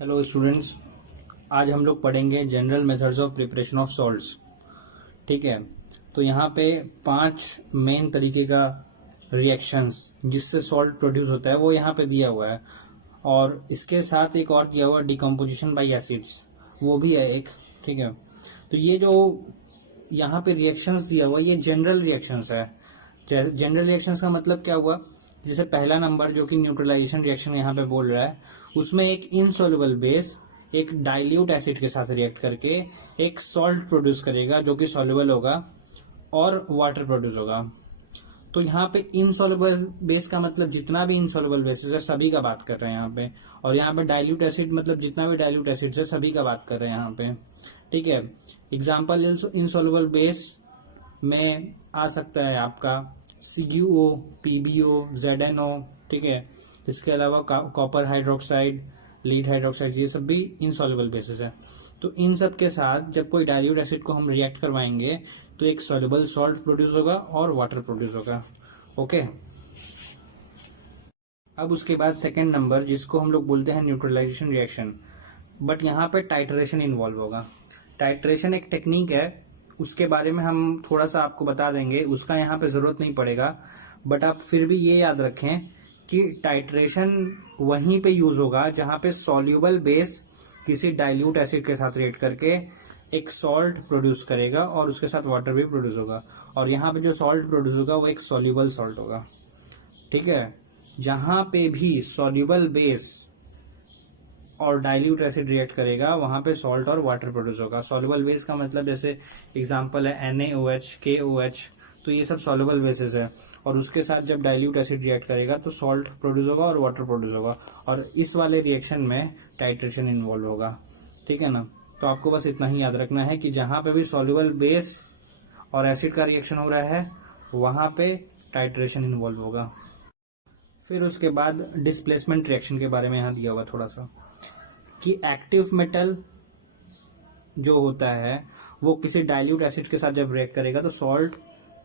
Hello students, आज हम लोग पढ़ेंगे general methods of preparation of salts. ठीक है, तो यहाँ पे 5 मेन तरीके का रिएक्शंस जिससे सॉल्ट प्रोड्यूस होता है वो यहाँ पे दिया हुआ है, और इसके साथ एक और दिया हुआ है डिकम्पोजिशन बाय एसिड्स, वो भी है एक। ठीक है, तो ये जो यहाँ पे रिएक्शंस दिया हुआ है ये जनरल रिएक्शंस है। जनरल रिएक्शंस का मतलब क्या हुआ, जैसे पहला नंबर जो कि न्यूट्रलाइजेशन रिएक्शन यहाँ पे बोल रहा है, उसमें एक इनसॉल्युबल बेस एक डाइल्यूट एसिड के साथ रिएक्ट करके एक सॉल्ट प्रोड्यूस करेगा जो कि सॉल्युबल होगा और वाटर प्रोड्यूस होगा। तो यहाँ पे इनसॉल्युबल बेस का मतलब जितना भी इनसॉल्युबल बेसिस है सभी का बात कर रहे हैं यहाँ पे, और यहाँ पे डाइल्यूट एसिड मतलब जितना भी डाइल्यूट एसिड है सभी का बात कर रहे हैं यहाँ पे। ठीक है, एग्जाम्पल इनसॉल्युबल बेस में आ सकता है आपका CuO, PbO, ZnO। ठीक है, इसके अलावा कॉपर हाइड्रोक्साइड, लीड हाइड्रोक्साइड, ये सब भी इनसॉल्युबल बेसिस है। तो इन सब के साथ जब कोई डाइल्यूट एसिड को हम रिएक्ट करवाएंगे तो एक सॉल्युबल सॉल्ट प्रोड्यूस होगा और वाटर प्रोड्यूस होगा। ओके, अब उसके बाद सेकेंड नंबर जिसको हम लोग बोलते हैं न्यूट्रलाइजेशन रिएक्शन, बट यहाँ पे टाइट्रेशन इन्वॉल्व होगा। टाइट्रेशन एक टेक्निक है, उसके बारे में हम थोड़ा सा आपको बता देंगे, उसका यहाँ पे जरूरत नहीं पड़ेगा, बट आप फिर भी ये याद रखें कि टाइट्रेशन वहीं पे यूज होगा जहां पे सॉल्युबल बेस किसी डाइल्यूट एसिड के साथ रिएक्ट करके एक सॉल्ट प्रोड्यूस करेगा और उसके साथ वाटर भी प्रोड्यूस होगा, और यहाँ पे जो सॉल्ट प्रोड्यूस होगा वो एक सॉल्युबल सॉल्ट होगा। ठीक है, जहां पे भी सॉल्युबल बेस और डाइल्यूट एसिड रिएक्ट करेगा वहां पे सॉल्ट और वाटर प्रोड्यूस होगा। सॉल्युबल बेस का मतलब जैसे एग्जांपल है NaOH, KOH, तो ये सब सॉल्युबल बेसिस है, और उसके साथ जब डाइल्यूट एसिड रिएक्ट करेगा तो सॉल्ट प्रोड्यूस होगा और वाटर प्रोड्यूस होगा, और इस वाले रिएक्शन में टाइट्रेशन इन्वॉल्व होगा। ठीक है ना, तो आपको बस इतना ही याद रखना है कि जहां पे भी सॉल्युबल बेस और एसिड का रिएक्शन हो रहा है वहां पे टाइट्रेशन इन्वॉल्व होगा। फिर उसके बाद डिस्प्लेसमेंट रिएक्शन के बारे में यहाँ दिया हुआ थोड़ा सा, कि एक्टिव मेटल जो होता है वो किसी डाइल्यूट एसिड के साथ जब रिएक्ट करेगा तो सॉल्ट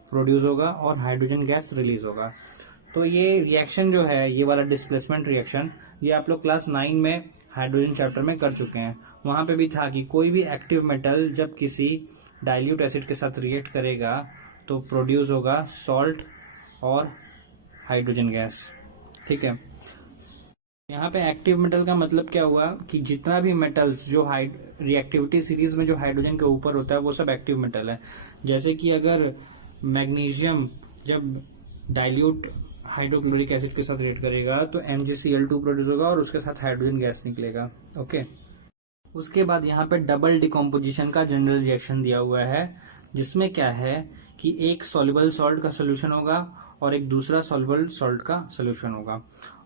प्रोड्यूस होगा और हाइड्रोजन गैस रिलीज होगा। तो ये रिएक्शन जो है, ये वाला डिस्प्लेसमेंट रिएक्शन, ये आप लोग क्लास 9 में हाइड्रोजन चैप्टर में कर चुके हैं। वहां पे भी था कि कोई भी एक्टिव मेटल जब किसी डाइल्यूट एसिड के साथ रिएक्ट करेगा तो प्रोड्यूस होगा सॉल्ट और हाइड्रोजन गैस। ठीक है, यहाँ पे एक्टिव मेटल का मतलब क्या हुआ कि जितना भी मेटल्स जो रिएक्टिविटी सीरीज में जो हाइड्रोजन के ऊपर होता है वो सब एक्टिव मेटल है। जैसे कि अगर मैग्नीशियम जब डाइल्यूट हाइड्रोक्लोरिक एसिड के साथ रिएक्ट करेगा तो MgCl2 प्रोड्यूस होगा और उसके साथ हाइड्रोजन गैस निकलेगा। ओके, उसके बाद यहाँ पे डबल डिकम्पोजिशन का जनरल रिएक्शन दिया हुआ है, जिसमें क्या है कि एक सॉल्युबल सॉल्ट का सोल्यूशन होगा और एक दूसरा सॉल्युबल सॉल्ट का सोल्यूशन होगा,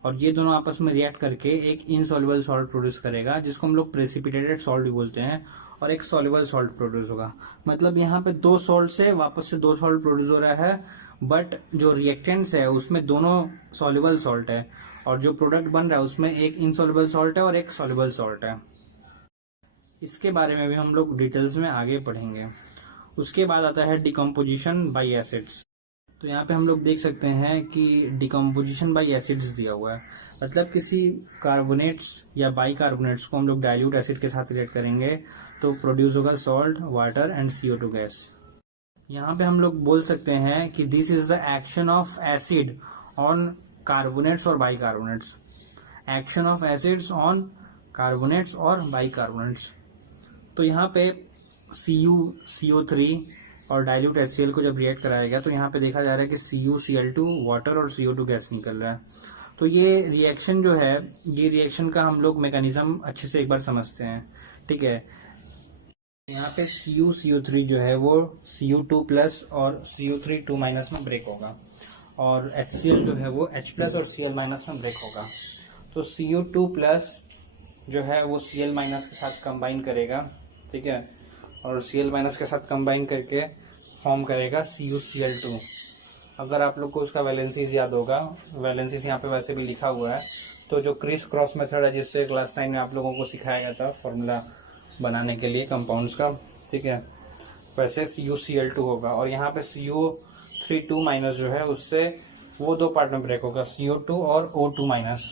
और ये दोनों आपस में रिएक्ट करके एक इनसॉल्युबल सॉल्ट प्रोड्यूस करेगा जिसको हम लोग प्रेसिपिटेटेड सॉल्ट भी बोलते हैं, और एक सॉल्युबल सॉल्ट प्रोड्यूस होगा। मतलब यहाँ पे 2 सॉल्ट से वापस से 2 सॉल्ट प्रोड्यूस हो रहा है, बट जो रिएक्टेंट्स है उसमें दोनों सॉल्युबल सॉल्ट है, और जो प्रोडक्ट बन रहा है उसमें एक इनसॉल्युबल सॉल्ट है और एक सॉल्युबल सॉल्ट है। इसके बारे में भी हम लोग डिटेल्स में आगे पढ़ेंगे। उसके बाद आता है डिकम्पोजिशन बाय एसिड्स। तो यहाँ पे हम लोग देख सकते हैं कि डिकम्पोजिशन बाय एसिड्स दिया हुआ है, मतलब किसी कार्बोनेट्स या बाइकार्बोनेट्स को हम लोग डाइल्यूट एसिड के साथ रिएक्ट करेंगे तो प्रोड्यूस होगा salt, water and CO2 gas. यहाँ पे हम लोग बोल सकते हैं कि this is the action of acid on carbonates और bicarbonates. Action of acids on carbonates और बाइकार्बोनेट्स। तो यहाँ पे CO3 और डाइल्यूट HCl को जब रिएक्ट कराएगा तो यहाँ पे देखा जा रहा है कि CuCl2 वाटर और CO2 गैस निकल रहा है। तो ये रिएक्शन जो है, ये रिएक्शन का हम लोग मैकेनिज्म अच्छे से एक बार समझते हैं। ठीक है, यहाँ पे CuCO3 जो है वो Cu2 प्लस और CO3 2 माइनस में ब्रेक होगा, और HCl जो है वो H प्लस और Cl माइनस में ब्रेक होगा। तो Cu2 प्लस जो है वो Cl माइनस के साथ कंबाइन करेगा। ठीक है, और Cl माइनस के साथ कंबाइन करके फॉर्म करेगा CuCl2। अगर आप लोग को उसका वैलेंसीज याद होगा, वैलेंसीज यहाँ पे वैसे भी लिखा हुआ है, तो जो क्रिस क्रॉस मेथड है जिससे क्लास 9 में आप लोगों को सिखाया गया था फॉर्मूला बनाने के लिए कंपाउंड्स का, ठीक है, वैसे CuCl2 होगा, और यहाँ पे CO3 2 जो है उससे वो 2 पार्ट में ब्रेक होगा, CO2 और O2 माइनस।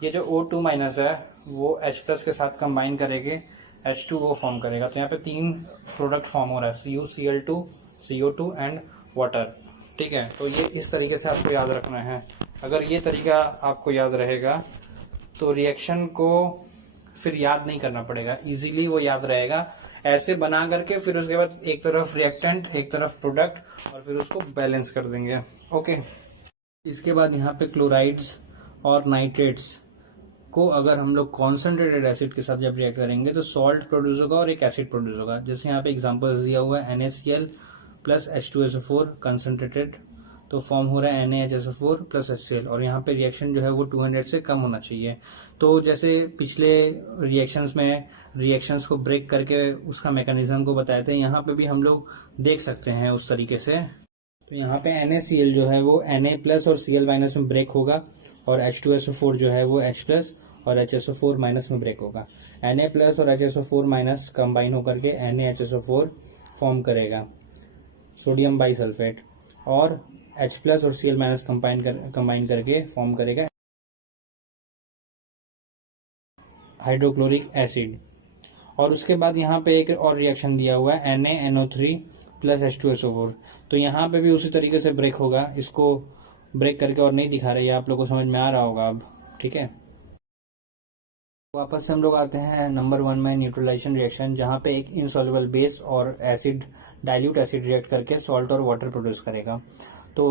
ये जो O2 माइनस है वो H प्लस के साथ कंबाइन करेंगे H2O फॉर्म करेगा। तो यहाँ पे 3 प्रोडक्ट फॉर्म हो रहा है, CuCl2, CO2 एंड वाटर। ठीक है, तो ये इस तरीके से आपको याद रखना है। अगर ये तरीका आपको याद रहेगा तो रिएक्शन को फिर याद नहीं करना पड़ेगा, इजीली वो याद रहेगा। ऐसे बना करके फिर उसके बाद एक तरफ रिएक्टेंट एक तरफ प्रोडक्ट और फिर उसको बैलेंस कर देंगे। ओके, इसके बाद यहाँ पे क्लोराइड्स और नाइट्रेट्स को अगर हम लोग कॉन्सेंट्रेटेड एसिड के साथ जब रिएक्ट करेंगे तो सॉल्ट प्रोड्यूस होगा और एक एसिड प्रोड्यूस होगा। जैसे यहाँ पे एग्जांपल्स दिया हुआ है NaCl प्लस H2SO4 कंसेंट्रेटेड, तो फॉर्म हो रहा है NaHSO4 प्लस HCl, और यहाँ पे रिएक्शन जो है वो 200 से कम होना चाहिए। तो जैसे पिछले रिएक्शंस में रिएक्शंस को ब्रेक करके उसका मैकेनिज्म को बताए थे, यहाँ पे भी हम लोग देख सकते हैं उस तरीके से। तो यहाँ पे NaCl जो है वो Na प्लस और Cl माइनस में ब्रेक होगा, और H2SO4 जो है वो H प्लस और HSO4 माइनस में ब्रेक होगा। Na प्लस और HSO4 माइनस कंबाइन होकर के NaHSO4 फॉर्म करेगा, सोडियम बाइसल्फेट, और H प्लस और Cl माइनस कंबाइन करके फॉर्म करेगा हाइड्रोक्लोरिक एसिड। और उसके बाद यहाँ पे एक और रिएक्शन दिया हुआ है NaNO3 प्लस H2SO4, तो यहाँ पे भी उसी तरीके से ब्रेक होगा। इसको ब्रेक करके और नहीं दिखा रहे, आप लोगों को समझ में आ रहा होगा अब। ठीक है, वापस से हम लोग आते हैं नंबर 1 में, न्यूट्रलाइजेशन रिएक्शन, जहाँ पे एक इनसॉल्युबल बेस और एसिड डाइल्यूट एसिड रिएक्ट करके सॉल्ट और वाटर प्रोड्यूस करेगा। तो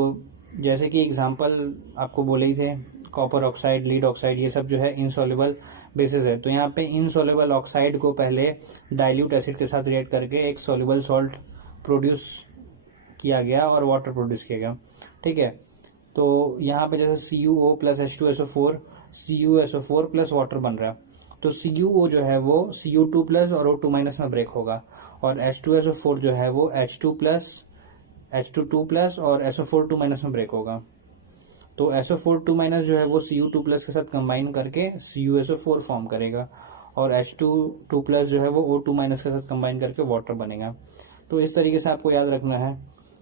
जैसे कि एग्जांपल आपको बोले ही थे, कॉपर ऑक्साइड, लीड ऑक्साइड, ये सब जो है इनसॉल्युबल बेसिस है। तो यहाँ पे इनसॉल्युबल ऑक्साइड को पहले डाइल्यूट एसिड के साथ रिएक्ट करके एक सॉल्युबल सॉल्ट प्रोड्यूस किया गया और वाटर प्रोड्यूस किया गया। ठीक है, तो यहाँ पे जैसे CuO plus H2SO4, CuSO4 plus water बन रहा है, तो CuO जो है वो Cu2 प्लस और O2 माइनस में ब्रेक होगा, और H2SO4 जो है वो H2 प्लस H2 प्लस और SO4 2 माइनस में ब्रेक होगा। तो SO4 2 माइनस जो है वो Cu2 प्लस के साथ कंबाइन करके CuSO4 फॉर्म करेगा, और H2 प्लस जो है वो O2 माइनस के साथ कंबाइन करके वाटर बनेगा। तो इस तरीके से आपको याद रखना है।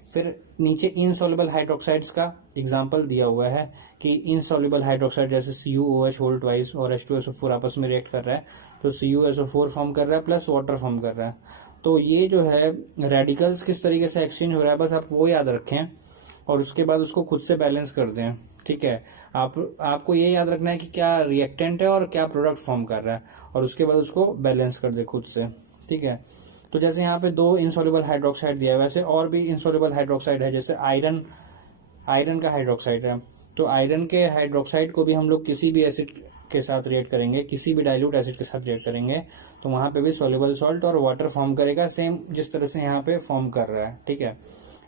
फिर नीचे इनसॉल्युबल हाइड्रोक्साइड्स का एग्जांपल दिया हुआ है कि इनसॉल्युबल हाइड्रोक्साइड जैसे CuOH होल ट्वाइस और H2SO4 आपस में रिएक्ट कर रहा है, तो CuSO4 फॉर्म कर रहा है प्लस वाटर फॉर्म कर रहा है। तो ये जो है रेडिकल्स किस तरीके से एक्सचेंज हो रहा है, बस आप वो याद रखें और उसके बाद उसको खुद से बैलेंस कर दें। ठीक है, आपको ये याद रखना है कि क्या रिएक्टेंट है और क्या प्रोडक्ट फॉर्म कर रहा है, और उसके बाद उसको बैलेंस कर दे खुद से। ठीक है, तो जैसे यहाँ पे 2 इनसॉल्युबल हाइड्रोक्साइड दिया है, वैसे और भी इनसॉल्युबल हाइड्रोक्साइड है, जैसे आयरन का हाइड्रोक्साइड है। तो आयरन के हाइड्रोक्साइड को भी हम लोग किसी भी एसिड के साथ रिएक्ट करेंगे, किसी भी डाइल्यूट एसिड के साथ रिएक्ट करेंगे, तो वहां पे भी सॉल्युबल सॉल्ट और वाटर फॉर्म करेगा, सेम जिस तरह से यहाँ पे फॉर्म कर रहा है। ठीक है,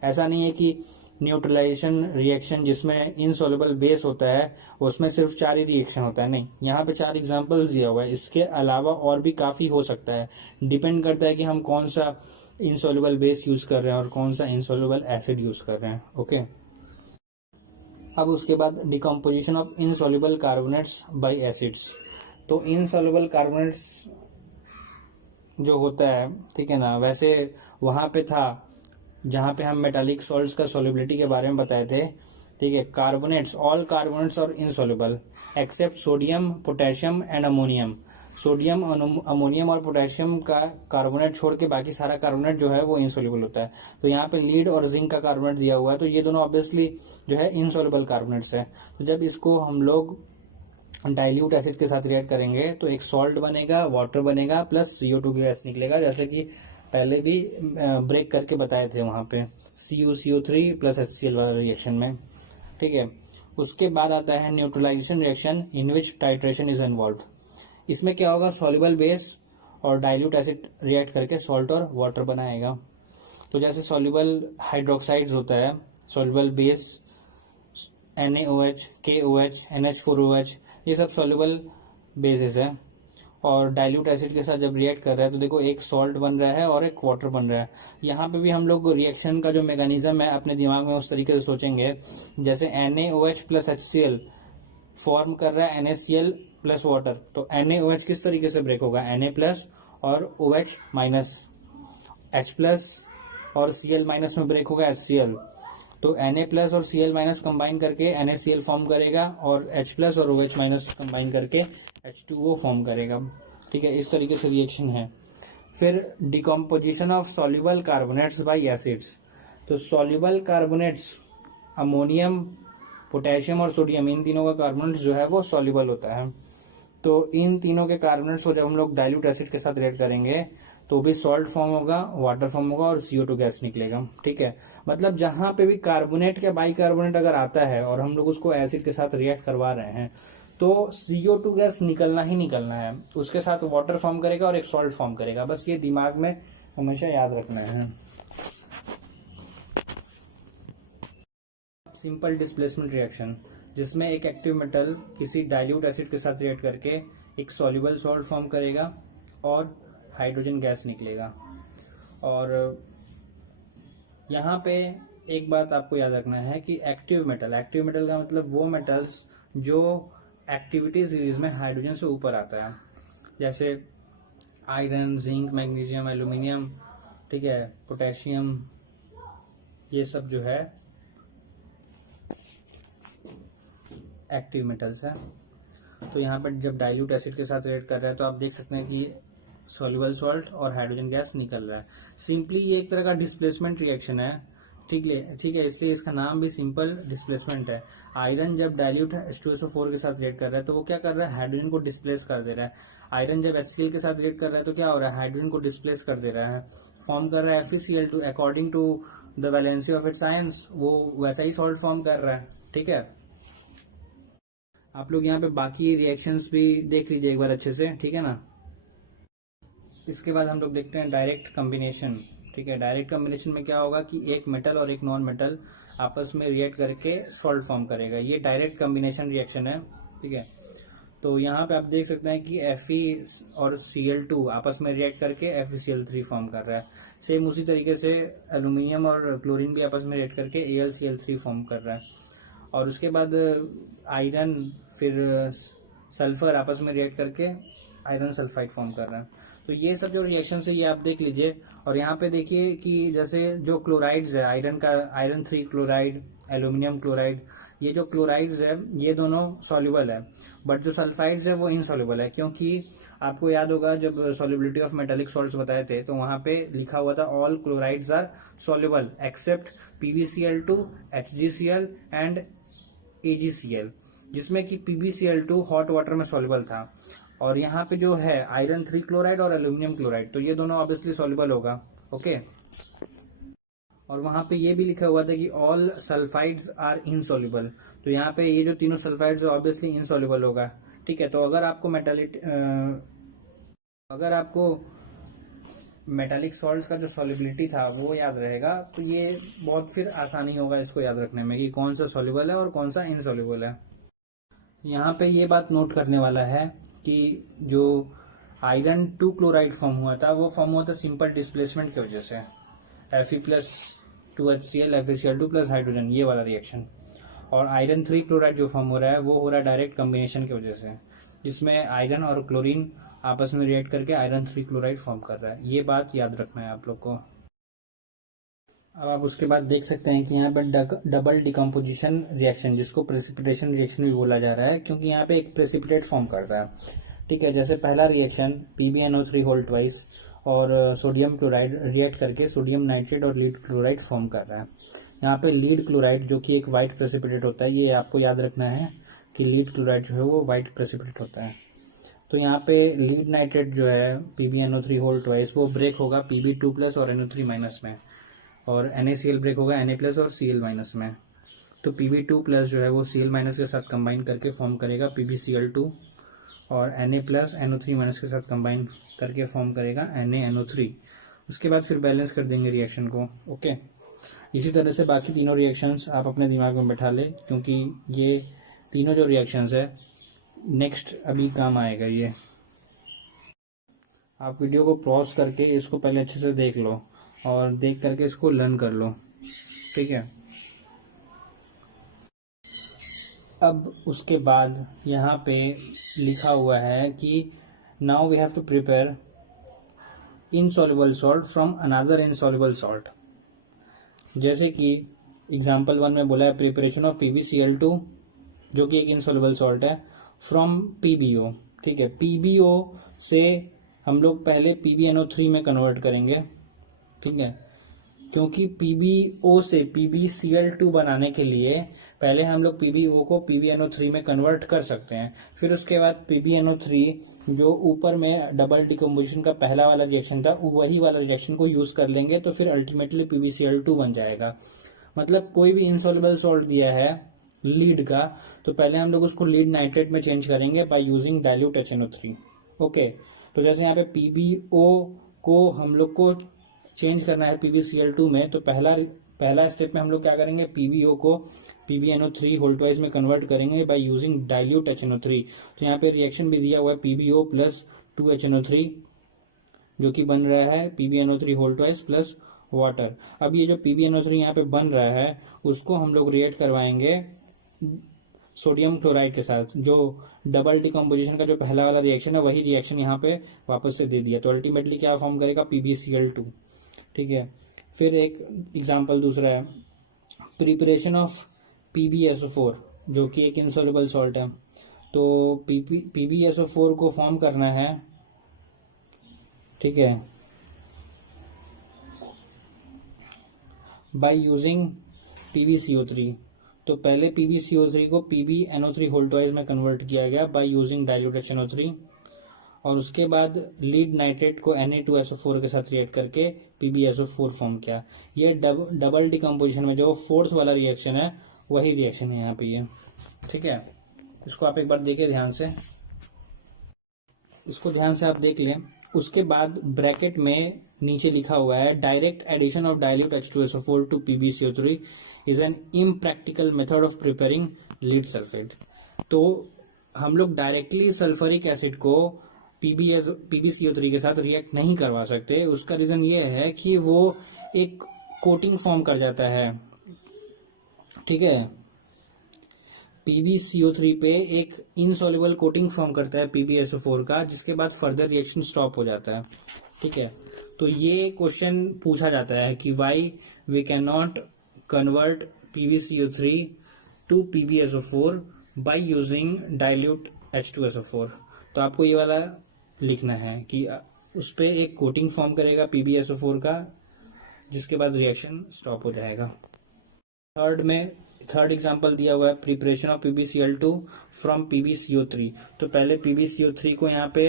ऐसा नहीं है कि न्यूट्रलाइजेशन रिएक्शन जिसमें इनसॉल्युबल बेस होता है उसमें सिर्फ 4 ही रिएक्शन होता है, नहीं, यहाँ पे 4 एग्जांपल्स दिया हुआ है। इसके अलावा और भी काफी हो सकता है, डिपेंड करता है कि हम कौन सा इनसॉल्युबल बेस यूज कर रहे हैं और कौन सा इनसॉल्युबल एसिड यूज कर रहे हैं। ओके, अब उसके बाद decomposition of insoluble carbonates by acids. तो इनसॉल्युबल कार्बोनेट्स जो होता है, ठीक है ना, वैसे वहां पे था जहां पे हम मेटालिक सॉल्ट्स का सॉल्युबिलिटी के बारे में बताए थे। ठीक है, carbonates, all carbonates are insoluble except sodium, potassium and ammonium. Sodium, ammonium और पोटेशियम का कार्बोनेट छोड़ के बाकी सारा कार्बोनेट जो है वो इनसॉल्युबल होता है। तो यहाँ पे लीड और जिंक का कार्बोनेट दिया हुआ है, तो ये दोनों ऑब्वियसली जो है इनसॉल्युबल कार्बोनेट्स है। तो जब इसको हम लोग डाइल्यूट एसिड के साथ रिएक्ट करेंगे तो एक सॉल्ट बनेगा, वाटर बनेगा, प्लस CO2 गैस निकलेगा, जैसे कि पहले भी ब्रेक करके बताए थे वहां पे CuCO3 प्लस HCl वाला रिएक्शन में। ठीक है, उसके बाद आता है neutralisation reaction in which titration is involve. इसमें क्या होगा, सॉल्युबल बेस और डाइल्यूट एसिड रिएक्ट करके सॉल्ट और वाटर बनाएगा। तो जैसे सॉल्युबल हाइड्रोक्साइड्स होता है, soluble base NaOH, KOH, NH4OH, ये सब सॉल्युबल बेसिस है, और डाइल्यूट एसिड के साथ जब रिएक्ट कर रहा है तो देखो एक सॉल्ट बन रहा है और एक वाटर बन रहा है। यहाँ पे भी हम लोग रिएक्शन का जो मैकेनिज्म है अपने दिमाग में उस तरीके से सोचेंगे, जैसे NaOH प्लस HCl फॉर्म कर रहा है NaCl प्लस वाटर, तो NaOH किस तरीके से ब्रेक होगा, Na प्लस और OH माइनस, H प्लस और Cl माइनस में ब्रेक होगा HCl। तो Na+ और Cl- कंबाइन करके NaCl फॉर्म करेगा और H+ और OH- कंबाइन करके H2O फॉर्म करेगा। ठीक है, इस तरीके से रिएक्शन है। फिर decomposition of soluble carbonates by acids. तो सॉल्युबल कार्बोनेट्स अमोनियम, पोटेशियम और सोडियम, इन तीनों का कार्बोनेट्स जो है वो सॉल्युबल होता है। तो इन तीनों के कार्बोनेट्स को जब हम लोग डाइल्यूट एसिड के साथ रिएक्ट करेंगे तो भी सॉल्ट फॉर्म होगा, वाटर फॉर्म होगा और CO2 गैस निकलेगा। ठीक है, मतलब जहां पे भी कार्बोनेट या बाइकार्बोनेट अगर आता है और हम लोग उसको एसिड के साथ रिएक्ट करवा रहे हैं तो CO2 गैस निकलना ही निकलना है, उसके साथ वाटर फॉर्म करेगा और एक सॉल्ट फॉर्म करेगा। बस ये दिमाग में हमेशा याद रखना है। सिंपल डिस्प्लेसमेंट रिएक्शन, जिसमें एक एक्टिव मेटल किसी डाइल्यूट एसिड के साथ रिएक्ट करके एक सॉल्युबल सॉल्ट फॉर्म करेगा और हाइड्रोजन गैस निकलेगा। और यहाँ पे एक बात आपको याद रखना है कि एक्टिव मेटल का मतलब वो मेटल्स जो एक्टिविटी सीरीज में हाइड्रोजन से ऊपर आता है, जैसे आयरन, जिंक, मैग्नीशियम, एल्यूमिनियम, ठीक है, पोटेशियम, ये सब जो है एक्टिव मेटल्स है। तो यहाँ पर जब डाइल्यूट एसिड के साथ रिएक्ट कर रहा है तो आप देख सकते हैं कि सॉल्युबल सॉल्ट और हाइड्रोजन गैस निकल रहा है। सिंपली ये एक तरह का डिस्प्लेसमेंट रिएक्शन है। ठीक है, इसलिए इसका नाम भी सिंपल डिस्प्लेसमेंट है। आयरन जब डाइल्यूट H2SO4 के साथ रिएक्ट कर रहा है तो वो क्या कर रहा है, हाइड्रोजन को डिस्प्लेस कर दे रहा है। आयरन जब HCl के साथ रिएक्ट कर रहा है तो क्या हो रहा है, हाइड्रोजन को डिस्प्लेस कर दे रहा है, फॉर्म कर रहा है FeCl2 according to the valency of its ions, वो वैसा ही सॉल्ट फॉर्म कर रहा है। ठीक है, आप लोग यहाँ पे बाकी रिएक्शंस भी देख लीजिए एक बार अच्छे से, ठीक है ना। इसके बाद हम लोग देखते हैं डायरेक्ट कॉम्बिनेशन। ठीक है, डायरेक्ट कॉम्बिनेशन में क्या होगा कि एक मेटल और एक नॉन मेटल आपस में रिएक्ट करके सॉल्ट फॉर्म करेगा, ये डायरेक्ट कॉम्बिनेशन रिएक्शन है। ठीक है, तो यहाँ पे आप देख सकते हैं कि Fe और Cl2 आपस में रिएक्ट करके FeCl3 फॉर्म कर रहा है। सेम उसी तरीके से एल्यूमिनियम और क्लोरीन भी आपस में रिएक्ट करके AlCl3 फॉर्म कर रहा है। और उसके बाद आयरन फिर सल्फर आपस में रिएक्ट करके आयरन सल्फाइड फॉर्म कर रहा है। तो ये सब जो रिएक्शन है ये आप देख लीजिए। और यहाँ पे देखिए कि जैसे जो क्लोराइड्स है आयरन 3 क्लोराइड, एल्यूमिनियम क्लोराइड, ये जो क्लोराइड्स है ये दोनों सॉल्युबल है, बट जो सल्फाइड्स है वो इनसॉल्युबल है। क्योंकि आपको याद होगा जब सॉल्युबिलिटी ऑफ मेटालिक सॉल्ट्स बताए थे तो वहां पे लिखा हुआ था all chlorides are soluble except PbCl2, HgCl and AgCl, जिसमें कि PbCl2 हॉट वाटर में सॉल्युबल था। और यहाँ पे जो है आयरन 3 क्लोराइड और एल्यूमिनियम क्लोराइड, तो ये दोनों ऑब्वियसली सॉल्युबल होगा। ओके, और वहां पे ये भी लिखा हुआ था कि ऑल सल्फाइड्स आर इनसॉल्युबल, तो यहाँ पे ये जो तीनों सल्फाइड्स ऑब्वियसली इनसॉल्युबल होगा। ठीक है, तो अगर आपको मेटालिक सॉल्ट्स का जो सॉल्युबिलिटी था वो याद रहेगा तो ये बहुत फिर आसानी होगा इसको याद रखने में कि कौन सा सॉल्युबल है और कौन सा इनसॉल्युबल है। यहाँ पे ये बात नोट करने वाला है कि जो आयरन 2 क्लोराइड फॉर्म हुआ था वो फॉर्म हुआ था सिंपल डिस्प्लेसमेंट की वजह से, Fe+2HCl FeCl2 प्लस हाइड्रोजन, ये वाला रिएक्शन। और आयरन 3 क्लोराइड जो फॉर्म हो रहा है वो हो रहा है डायरेक्ट कॉम्बिनेशन की वजह से, जिसमें आयरन और क्लोरीन आपस में रिएक्ट करके आयरन 3 क्लोराइड फॉर्म कर रहा है। ये बात याद रखना है आप लोग को। अब आप उसके बाद देख सकते हैं कि यहाँ पर डबल डिकम्पोजिशन रिएक्शन, जिसको प्रेसिपिटेशन रिएक्शन भी बोला जा रहा है, क्योंकि यहाँ पे एक प्रेसिपिटेट फॉर्म करता है। ठीक है, जैसे पहला रिएक्शन PbNO3 होल ट्वाइस और सोडियम क्लोराइड रिएक्ट करके सोडियम नाइट्रेट और लीड क्लोराइड फॉर्म कर रहा है। यहाँ पे लीड क्लोराइड जो कि एक वाइट प्रेसिपिटेट होता है, ये आपको याद रखना है कि लीड क्लोराइड जो है वो वाइट प्रेसिपिटेट होता है। तो यहाँ पे लीड नाइट्रेट जो है PbNO3 होल ट्वाइस वो ब्रेक होगा Pb2+ और NO3- में, और NaCl ब्रेक होगा Na+ और Cl- में। तो Pb2+ जो है वो Cl- के साथ कंबाइन करके फॉर्म करेगा PbCl2, और Na+ NO3- के साथ कंबाइन करके फॉर्म करेगा NaNO3। उसके बाद फिर बैलेंस कर देंगे रिएक्शन को। ओके, इसी तरह से बाकी तीनों रिएक्शंस आप अपने दिमाग में बैठा ले, क्योंकि ये तीनों जो रिएक्शंस है नेक्स्ट अभी काम आएगा। ये आप वीडियो को पॉज करके इसको पहले अच्छे से देख लो और देख करके इसको लर्न कर लो। ठीक है, अब उसके बाद यहाँ पे लिखा हुआ है कि now we have to prepare insoluble salt from another insoluble salt. जैसे कि एग्जाम्पल 1 में बोला है प्रिपरेशन ऑफ PbCl2 जो कि एक इनसॉल्युबल सॉल्ट है फ्रॉम PbO। ठीक है, PbO से हम लोग पहले PbNO3 में कन्वर्ट करेंगे। ठीक है, क्योंकि PbO से PbCl2 बनाने के लिए पहले हम लोग PbO को PbNO3 में कन्वर्ट कर सकते हैं, फिर उसके बाद PbNO3 जो ऊपर में डबल डिकम्पोजिशन का पहला वाला रिएक्शन था वही वाला रिएक्शन को यूज कर लेंगे तो फिर अल्टीमेटली PbCl2 बन जाएगा। मतलब कोई भी इनसॉल्युबल सॉल्ट दिया है लीड का तो पहले हम लोग उसको लीड नाइट्रेट में चेंज करेंगे bye using dilute HNO3। Okay, तो जैसे यहाँ पे PbO को हम लोग को चेंज करना है PbCl2 में, तो पहला स्टेप में हम लोग क्या करेंगे, PbO को PbNO3 होल ट्वाइस में कन्वर्ट करेंगे बाय यूजिंग डाइल्यूट HNO3। तो यहाँ पे रिएक्शन भी दिया हुआ है PbO प्लस 2HNO3 जो कि बन रहा है PbNO3 whole twice plus water. अब ये जो PbNO3 यहाँ पे बन रहा है उसको हम लोग रिएक्ट करवाएंगे सोडियम क्लोराइड के साथ, जो डबल डिकम्पोजिशन का जो पहला वाला रिएक्शन है वही रिएक्शन यहाँ पे वापस से दे दिया, तो अल्टीमेटली क्या फॉर्म करेगा PbCl2। ठीक है, फिर एक एग्जांपल दूसरा है प्रिपरेशन ऑफ PbSO4 जो कि एक इनसॉल्युबल सॉल्ट है। तो PbSO4 को फॉर्म करना है, ठीक है, बाय यूजिंग PbCO3। तो पहले PbCO3 को PbNO3 होल ट्वाइस में कन्वर्ट किया गया बाय यूजिंग डाइल्यूट HNO3 और उसके बाद लीड नाइट्रेट को Na2SO4 के साथ रिएक्ट करके PbSO4 फॉर्म किया। ये डबल डिकम्पोजिशन में जो फोर्थ वाला रिएक्शन है वही रिएक्शन है यहाँ पे ये। ठीक है, इसको आप एक बार देखें ध्यान से, इसको ध्यान से आप देख लें। उसके बाद ब्रैकेट में नीचे लिखा हुआ है direct addition of dilute H2SO4 to PbCO3 is an impractical method of preparing lead sulphate. तो हम लोग डायरेक्टली सल्फरिक एसिड को PbCO3 के साथ रिएक्ट नहीं करवा सकते। उसका रीजन ये है कि वो एक कोटिंग फॉर्म कर जाता है। ठीक है, PbCO3 पे एक इनसॉल्युबल कोटिंग फॉर्म करता है PbSO4 का, जिसके बाद फर्दर रिएक्शन स्टॉप हो जाता है। ठीक है, तो ये क्वेश्चन पूछा जाता है कि why we can not convert PbCO3 to PbSO4 by using dilute H2SO4। तो आपको ये वाला लिखना है कि उस पे एक कोटिंग फॉर्म करेगा PbSO4 का, जिसके बाद रिएक्शन स्टॉप हो जाएगा। थर्ड एग्जांपल दिया हुआ है preparation of PbCl2 from PbCO3। तो पहले PbCO3 को यहाँ पे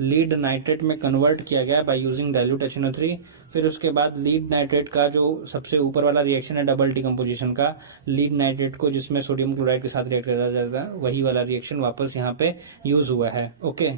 लीड नाइट्रेट में कन्वर्ट किया गया बाय यूजिंग डाइल्यूट HNO3। फिर उसके बाद लीड नाइट्रेट का जो सबसे ऊपर वाला रिएक्शन है डबल डिकम्पोजिशन का, लीड नाइट्रेट को जिसमें सोडियम क्लोराइड के साथ रिएक्ट करा जाता है वही वाला रिएक्शन वापस यहाँ पे यूज हुआ है। ओके।